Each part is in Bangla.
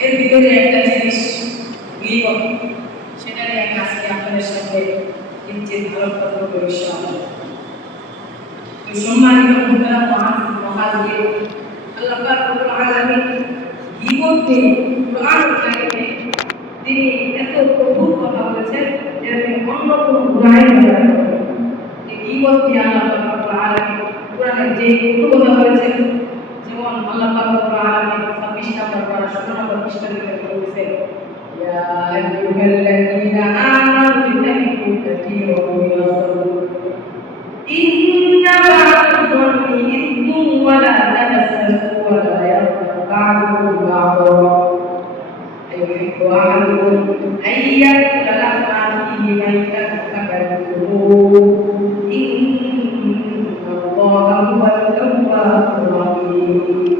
এর ভিতরে একটা জিনিস তাদের সাথে কিঞ্চিত ভালো সম্পর্ক সম্ভব সম্মানিত মুদ্রা জীবনকে তিনি এত কঠোর কথা বলেছেন যে আমি অন্য কোনো গুণায় ব্যবহার করব জীবন আল্লাহ পাক যে কথা বলেছেন, যেমন আল্লাহ পাক রব্বুল আলামিন 26 নম্বর পারা বলেছেন وعنكم وعظم وعنكم أن يدخل فيه من تكفك القلوب إن الله هو التواب الرحيم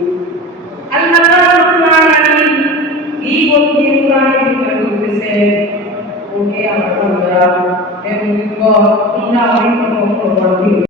আল্লাহ রাব্বুল আলামিন এই বক্তি কোরআনে বিচার করতেছে ওকে আমার তোমরা এবং তোমরা অনেক রকম